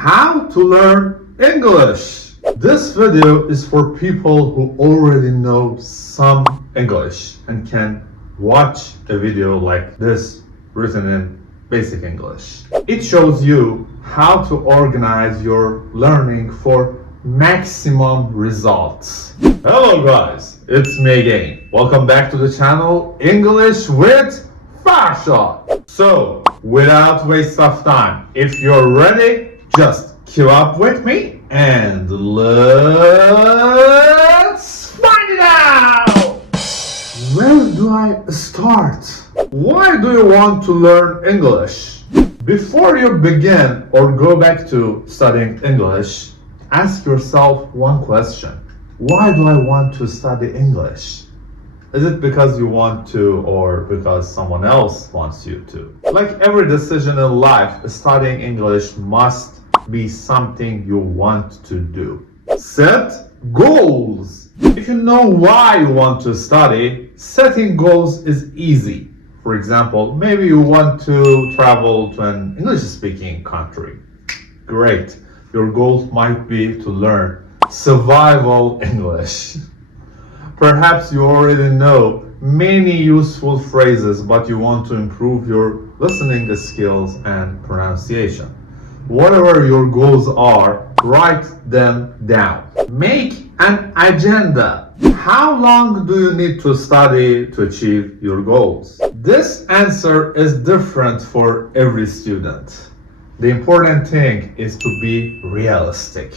How to learn English. This video is for people who already know some English and can watch a video like this written in basic English. It shows you how to organize your learning for maximum results. Hello guys, it's me again. Welcome back to the channel English with Fasha. So, without waste of time, if you're ready, just keep up with me and let's find it out! Where do I start? Why do you want to learn English? Before you begin or go back to studying English, ask yourself one question. Why do I want to study English? Is it because you want to or because someone else wants you to? Like every decision in life, studying English must be something you want to do. Set goals. If you know why you want to study, setting goals is easy. For example, maybe you want to travel to an English-speaking country. Great. Your goal might be to learn survival English. Perhaps you already know many useful phrases, but you want to improve your listening skills and pronunciation. Whatever your goals are, write them down. Make an agenda. How long do you need to study to achieve your goals? This answer is different for every student. The important thing is to be realistic.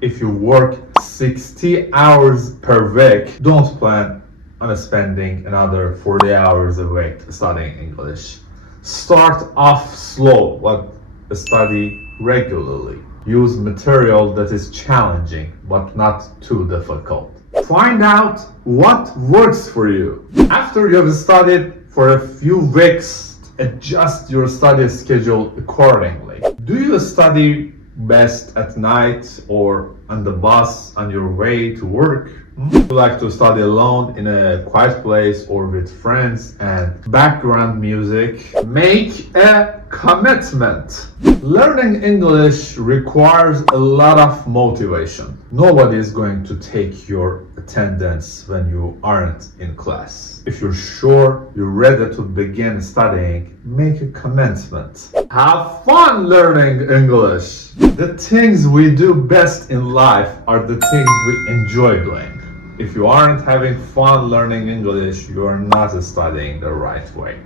If you work 60 hours per week, don't plan on spending another 40 hours a week studying English. Start off slow, but study regularly. Use material that is challenging but not too difficult. Find out what works for you. After you have studied for a few weeks, adjust your study schedule accordingly. Do you study best at night or on the bus on your way to work? Do you like to study alone in a quiet place or with friends and background music? Make a commitment. Learning English requires a lot of motivation. Nobody is going to take your attendance when you aren't in class. If you're sure you're ready to begin studying, make a commitment. Have fun learning English. The things we do best in life are the things we enjoy doing. If you aren't having fun learning English, you are not studying the right way.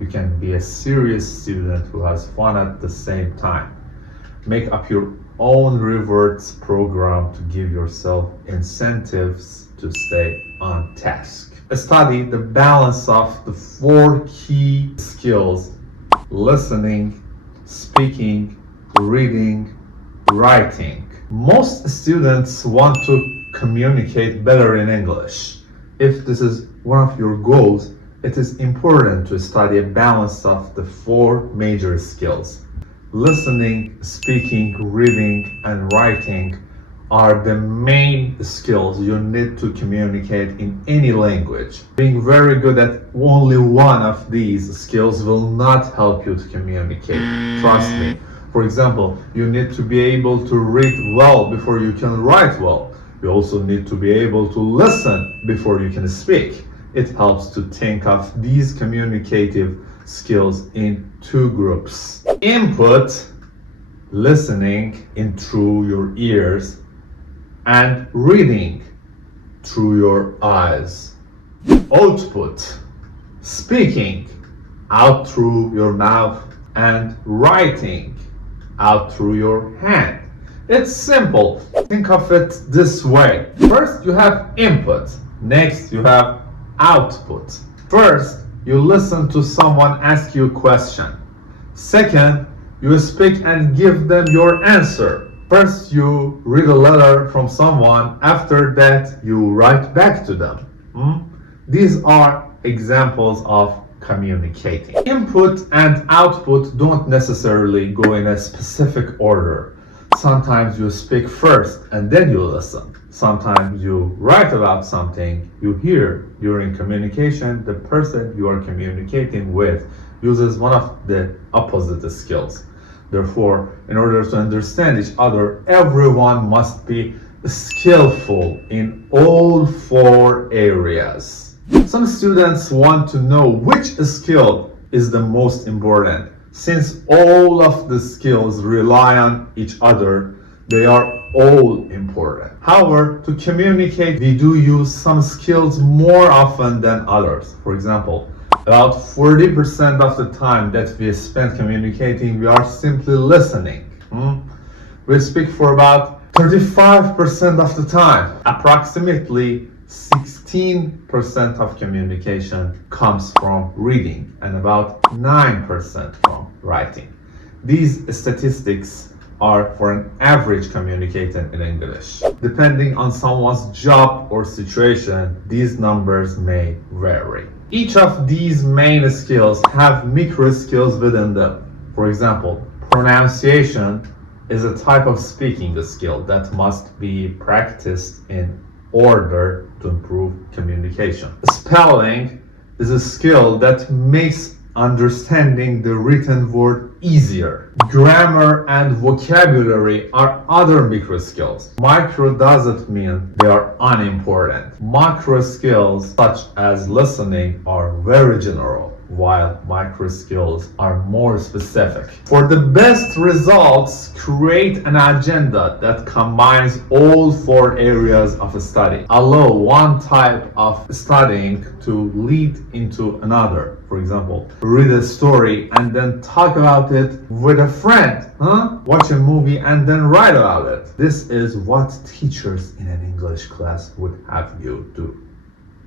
You can be a serious student who has fun at the same time. Make up your own rewards program to give yourself incentives to stay on task. Study the balance of the 4 key skills: listening, speaking, reading, writing. Most students want to communicate better in English. If this is one of your goals, it is important to study a balance of the 4 major skills. Listening, speaking, reading, and writing are the main skills you need to communicate in any language. Being very good at only one of these skills will not help you to communicate. Trust me. For example, you need to be able to read well before you can write well. You also need to be able to listen before you can speak. It helps to think of these communicative skills in 2 groups. Input, listening in through your ears, and reading through your eyes. Output, speaking out through your mouth and writing out through your hand. It's simple. Think of it this way. First, you have input. Next, you have output. First, you listen to someone ask you a question. Second, you speak and give them your answer. First, you read a letter from someone. After that, you write back to them. These are examples of communicating. Input and output don't necessarily go in a specific order. Sometimes you speak first and then you listen. Sometimes you write about something you hear. During communication, the person you are communicating with uses one of the opposite skills. Therefore, in order to understand each other, everyone must be skillful in all four areas. Some students want to know which skill is the most important. Since all of the skills rely on each other, they are all important. However, to communicate, we do use some skills more often than others. For example, about 40% of the time that we spend communicating, we are simply listening. We speak for about 35% of the time. Approximately 16% of communication comes from reading and about 9% from writing. These statistics are for an average communicator in English. Depending on someone's job or situation, these numbers may vary. Each of these main skills have micro skills within them. For example, pronunciation is a type of speaking skill that must be practiced in order to improve communication. Spelling is a skill that makes understanding the written word easier. Grammar and vocabulary are other micro skills. Micro doesn't mean they are unimportant. Macro skills such as listening are very general, while micro skills are more specific. For the best results, create an agenda that combines all four areas of a study. Allow one type of studying to lead into another. For example, read a story and then talk about it with a friend. Watch a movie and then write about it. This is what teachers in an English class would have you do.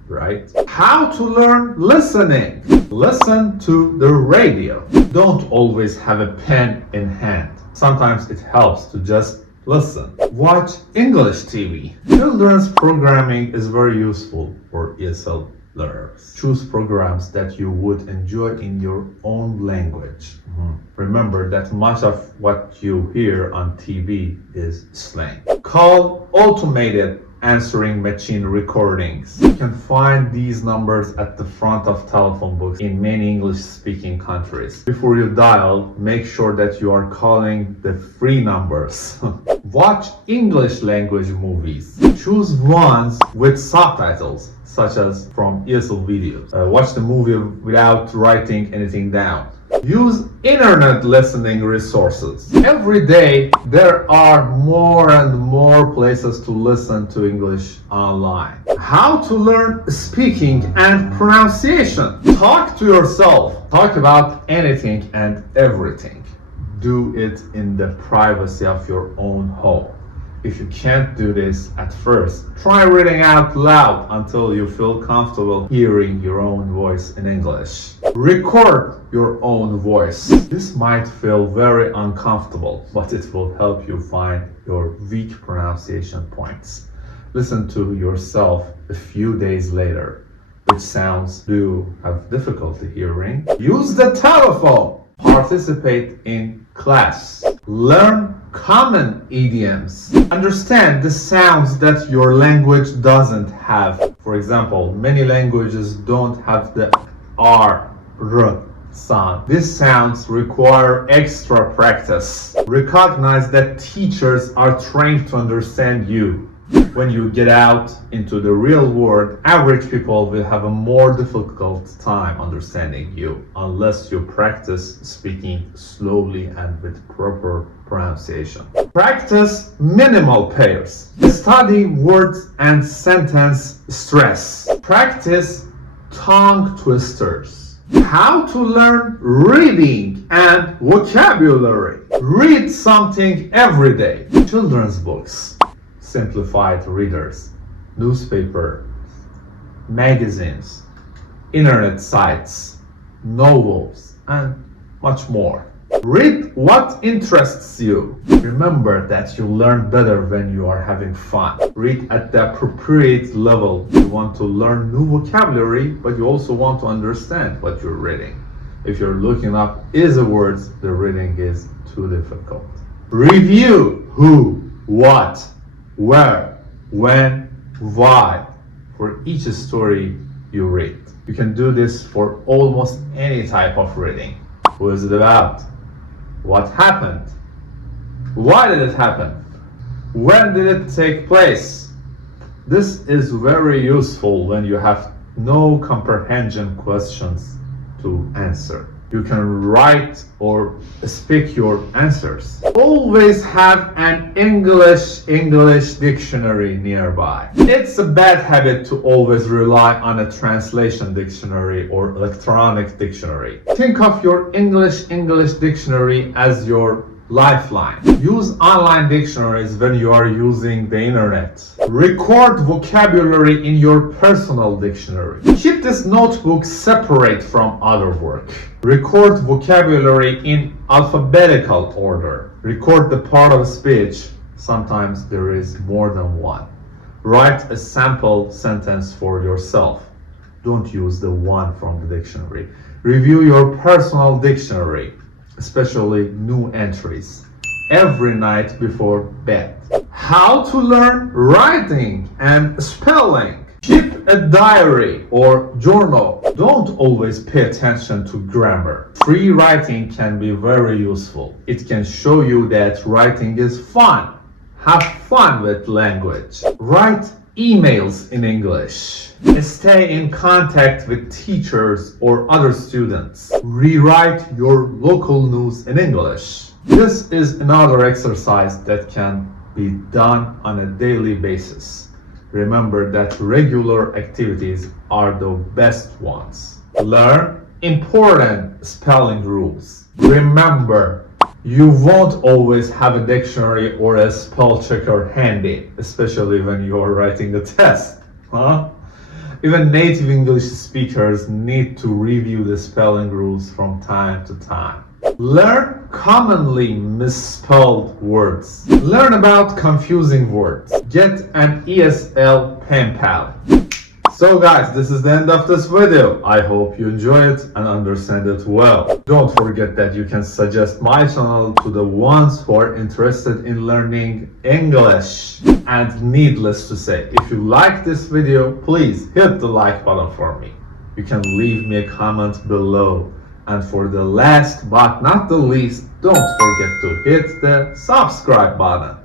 Right? How to learn listening. Listen to the radio. Don't always have a pen in hand. Sometimes it helps to just listen. Watch English TV. Children's programming is very useful for ESL learners. Choose programs that you would enjoy in your own language. Remember that much of what you hear on TV is slang. Call automated answering machine recordings. You can find these numbers at the front of telephone books in many English-speaking countries. Before you dial, make sure that you are calling the free numbers. Watch English language movies. Choose ones with subtitles, such as from ESL videos. Watch the movie without writing anything down. Use internet listening resources. Every day there are more and more places to listen to English online. How to learn speaking and pronunciation. Talk to yourself. Talk about anything and everything. Do it in the privacy of your own home. If you can't do this at first, try reading out loud until you feel comfortable hearing your own voice in English. Record your own voice. This might feel very uncomfortable, but it will help you find your weak pronunciation points. Listen to yourself a few days later. Which sounds do you have difficulty hearing? Use the telephone. Participate in class. Learn common idioms. Understand the sounds that your language doesn't have. For example, many languages don't have the R sound. These sounds require extra practice. Recognize that teachers are trained to understand you. When you get out into the real world, average people will have a more difficult time understanding you unless you practice speaking slowly and with proper pronunciation. Practice minimal pairs. Study words and sentence stress. Practice tongue twisters. How to learn reading and vocabulary. Read something every day. Children's books. Simplified readers, newspapers, magazines, internet sites, novels, and much more. Read what interests you. Remember that you learn better when you are having fun. Read at the appropriate level. You want to learn new vocabulary, but you also want to understand what you're reading. If you're looking up easy words, the reading is too difficult. Review who, what, where, when, why for each story you read. You can do this for almost any type of reading. Who is it about? What happened? Why did it happen? When did it take place? This is very useful when you have no comprehension questions to answer. You can write or speak your answers. Always have an English dictionary nearby. It's a bad habit to always rely on a translation dictionary or electronic dictionary. Think of your English dictionary as your lifeline. Use online dictionaries when you are using the internet. Record vocabulary in your personal dictionary. Keep this notebook separate from other work. Record vocabulary in alphabetical order. Record the part of speech. Sometimes there is more than one. Write a sample sentence for yourself. Don't use the one from the dictionary. Review your personal dictionary, especially new entries, every night before bed. How to learn writing and spelling. Keep a diary or journal. Don't always pay attention to grammar. Free writing can be very useful. It can show you that writing is fun. Have fun with language. Write emails in English. Stay in contact with teachers or other students. Rewrite your local news in English. This is another exercise that can be done on a daily basis. Remember that regular activities are the best ones. Learn important spelling rules. Remember, you won't always have a dictionary or a spell checker handy, especially when you are writing a test. Even native English speakers need to review the spelling rules from time to time. Learn commonly misspelled words. Learn about confusing words. Get an ESL pen pal. So guys, this is the end of this video. I hope you enjoy it and understand it well. Don't forget that you can suggest my channel to the ones who are interested in learning English. And needless to say, if you like this video, please hit the like button for me. You can leave me a comment below. And for the last but not the least, don't forget to hit the subscribe button.